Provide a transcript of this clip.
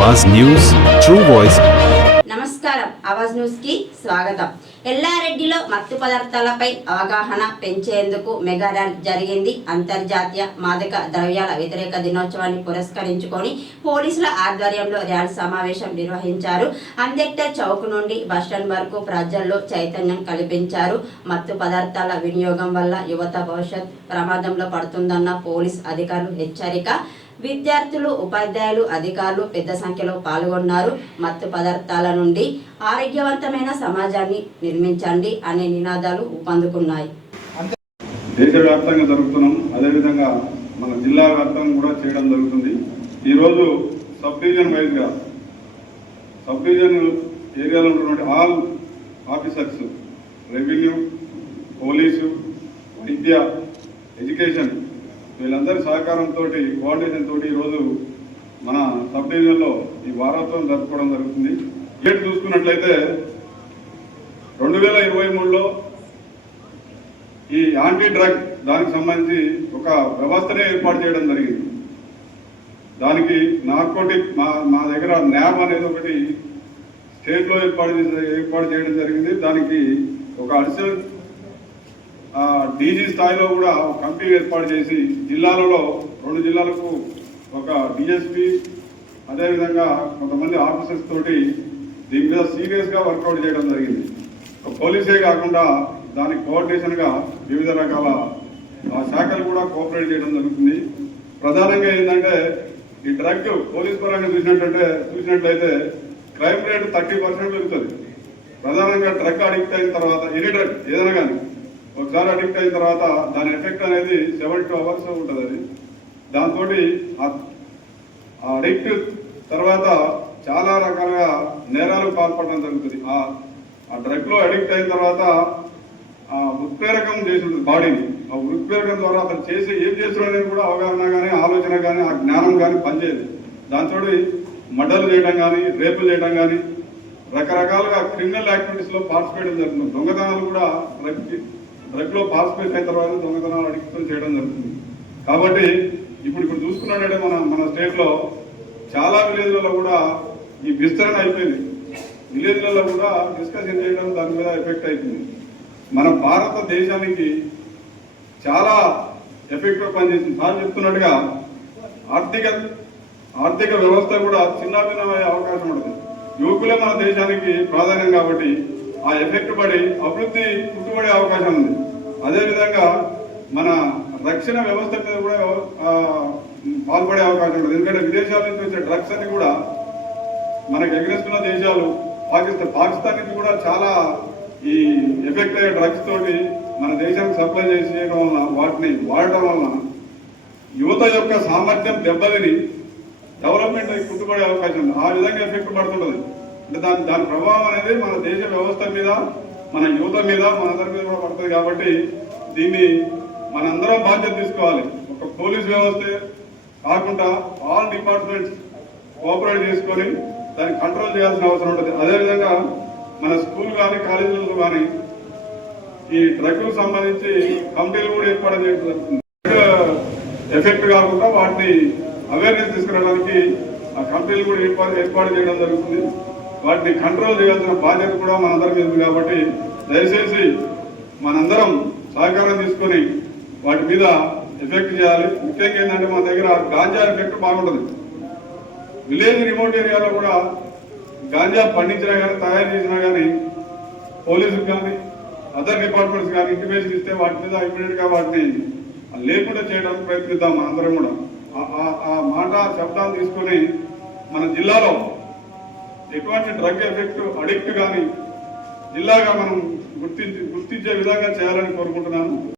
News true voice నమస్కారం. అవాజ్ న్యూస్కి స్వాగతం. ఎల్లారెడ్డిలో మత్తు పదార్థాలపై అవగాహన పెంచేందుకు మెగా ర్యాంప్ జరిగింది. అంతర్జాతీయ మాదక ద్రవ్యాల వ్యతిరేక దినోత్సవాన్ని పురస్కరించుకొని పోలీసుల ఆధ్వర్యంలో ర్యాలీ సమావేశం నిర్వహించారు. అంబేద్కర్ చౌక్ నుండి బస్టాండ్ వరకు ప్రజల్లో చైతన్యం కల్పించారు. మత్తు పదార్థాల వినియోగం వల్ల యువత భవిష్యత్ ప్రమాదంలో పడుతుందన్న పోలీస్ అధికారులు హెచ్చరిక. విద్యార్థులు ఉపాధ్యాయులు అధికారులు పెద్ద సంఖ్యలో పాల్గొన్నారు. మత్తు పదార్థాల నుండి ఆరోగ్యవంతమైన సమాజాన్ని నిర్మించండి అనే నినాదాలు ఊపందుకున్నాయి. దేశవ్యాప్తంగా జరుగుతున్నాం. అదేవిధంగా మన జిల్లా వ్యాప్తంగా కూడా చేయడం జరుగుతుంది. ఈరోజు సబ్ డివిజన్ వైజ్గా సబ్ డివిజన్ ఏరియాలో ఉన్నటువంటి ఆల్ ఆఫీసర్స్ రెవెన్యూ పోలీసు విద్య ఎడ్యుకేషన్ వీళ్ళందరి సహకారంతో కోఆర్డినేషన్ తోటి ఈరోజు మన సబ్ డివిజన్లో ఈ వారోత్సవం జరుపుకోవడం జరుగుతుంది. గేట్ చూసుకున్నట్లయితే రెండు వేల ఇరవై మూడులో ఈ యాంటీ డ్రగ్ దానికి సంబంధించి ఒక వ్యవస్థనే ఏర్పాటు చేయడం జరిగింది. దానికి నార్కోటిక్ మా మా దగ్గర న్యాబ్ అనేది ఒకటి స్టేట్లో ఏర్పాటు చేసే ఏర్పాటు చేయడం జరిగింది. దానికి ఒక అడిషనల్ డీజీ స్థాయిలో కూడా ఒక కమిటీ ఏర్పాటు చేసి జిల్లాలలో రెండు జిల్లాలకు ఒక డిఎస్పీ అదేవిధంగా కొంతమంది ఆఫీసర్స్ తోటి దీని మీద సీరియస్గా వర్కౌట్ చేయడం జరిగింది. పోలీసే కాకుండా దానికి కోఆర్డినేషన్గా వివిధ రకాల ఆ శాఖలు కూడా కోఆపరేట్ చేయడం జరుగుతుంది. ప్రధానంగా ఏంటంటే ఈ డ్రగ్ పోలీస్ పరంగా చూసినట్టే చూసినట్లయితే క్రైమ్ రేట్ థర్టీ పర్సెంట్ పెరుగుతుంది. ప్రధానంగా డ్రగ్ అడిక్ట్ అయిన తర్వాత ఎనీ డ్రగ్ ఏదైనా కానీ ఒకసారి అడిక్ట్ అయిన తర్వాత దాని ఎఫెక్ట్ అనేది సెవెన్ టూ అవర్స్ ఉంటుంది అది దాంతో ఆ అడిక్ట్ తర్వాత చాలా రకాలుగా నేరాలు పాల్పడడం జరుగుతుంది. ఆ ఆ అడిక్ట్ అయిన తర్వాత ఆ ఉత్ప్రేరకం చేసింది బాడీని. ఆ ఉత్ప్రేరకం ద్వారా అతను చేసి ఏం చేస్తున్నాడు అనేది కూడా అవగాహన కానీ ఆలోచన కానీ ఆ జ్ఞానం కానీ పనిచేయదు. దాంతో మర్డర్లు చేయడం కానీ రేపులు చేయడం కానీ రకరకాలుగా క్రిమినల్ యాక్టివిటీస్లో పార్టిసిపేట్ జరుగుతుంది. దొంగతనాలు కూడా డ్రగ్ డ్రగ్లో లో అయిన తర్వాత దొంగతనాలు అడిగితం చేయడం జరుగుతుంది. కాబట్టి ఇప్పుడు ఇప్పుడు చూసుకున్నట్టే మన మన స్టేట్లో చాలా విలేజ్లలో కూడా ఈ విస్తరణ అయిపోయింది. విలేజ్లలో కూడా డిస్కషన్ చేయడం దాని మీద ఎఫెక్ట్ అవుతుంది మన భారతదేశానికి చాలా ఎఫెక్ట్గా పనిచేసింది. సార్ చెప్తున్నట్టుగా ఆర్థిక ఆర్థిక వ్యవస్థ కూడా చిన్నాభిన్నమయ్యే అవకాశం ఉంటుంది. యువకులే మన దేశానికి ప్రాధాన్యం కాబట్టి ఆ ఎఫెక్ట్ పడి అభివృద్ధి పుట్టుబడే అవకాశం ఉంది. అదేవిధంగా మన రక్షణ వ్యవస్థ మీద కూడా పాల్పడే అవకాశం ఉంటుంది. ఎందుకంటే విదేశాల నుంచి వచ్చే డ్రగ్స్ అన్ని కూడా మనకు ఎగరేస్తున్న దేశాలు పాకిస్తాన్ పాకిస్తాన్ నుంచి కూడా చాలా ఈ ఎఫెక్ట్ అయ్యే డ్రగ్స్ తోటి మన దేశానికి సప్లై చేసి చేయడం వలన వాటిని వాడటం వలన యువత యొక్క సామర్థ్యం దెబ్బతిని డెవలప్మెంట్ కుట్టుబడే అవకాశం ఉంది. ఆ విధంగా ఎఫెక్ట్ పడుతుంటుంది. అంటే దాని దాని ప్రభావం అనేది మన దేశ వ్యవస్థ మీద మన యువత మీద మనందరి మీద కూడా పడుతుంది కాబట్టి దీన్ని మనందరం బాధ్యత తీసుకోవాలి. ఒక పోలీస్ వ్యవస్థ కాకుండా ఆల్ డిపార్ట్మెంట్స్ కోఆపరేట్ చేసుకొని దాన్ని కంట్రోల్ చేయాల్సిన అవసరం ఉంటుంది. అదేవిధంగా మన స్కూల్ కానీ కాలేజీలలో కానీ ఈ డ్రగ్కు సంబంధించి కమిటీలు కూడా ఏర్పాటు చేయడం ఎఫెక్ట్ కాకుండా వాటిని అవేర్నెస్ తీసుకురావడానికి ఆ కంపెనీలు కూడా ఏర్పాటు ఏర్పాటు చేయడం జరుగుతుంది. వాటిని కంట్రోల్ చేయాల్సిన బాధ్యత కూడా మనందరి మీద ఉంది కాబట్టి దయచేసి మనందరం సహకారం తీసుకొని వాటి మీద ఎఫెక్ట్ చేయాలి. ముఖ్యంగా ఏంటంటే మన దగ్గర గాంజా ఎఫెక్ట్ బాగుంటుంది విలేజ్ రిమోట్ ఏరియాలో కూడా గాంజా పండించినా కానీ తయారు చేసినా కానీ పోలీసులు కానీ అదర్ డిపార్ట్మెంట్స్ కానీ ఇంటిమేషన్ ఇస్తే వాటి మీద ఇమీడియట్గా వాటిని లేకుండా చేయడానికి ప్రయత్నిద్దాం మనందరం కూడా. ఆ- ఆ మాట శబ్దాన్ని తీసుకొని మన జిల్లాలో ఎటువంటి డ్రగ్ ఎఫెక్ట్ అడిక్ట్ కానీ జిల్లాగా మనం గుర్తించి గుర్తించే విధంగా చేయాలని కోరుకుంటున్నాను.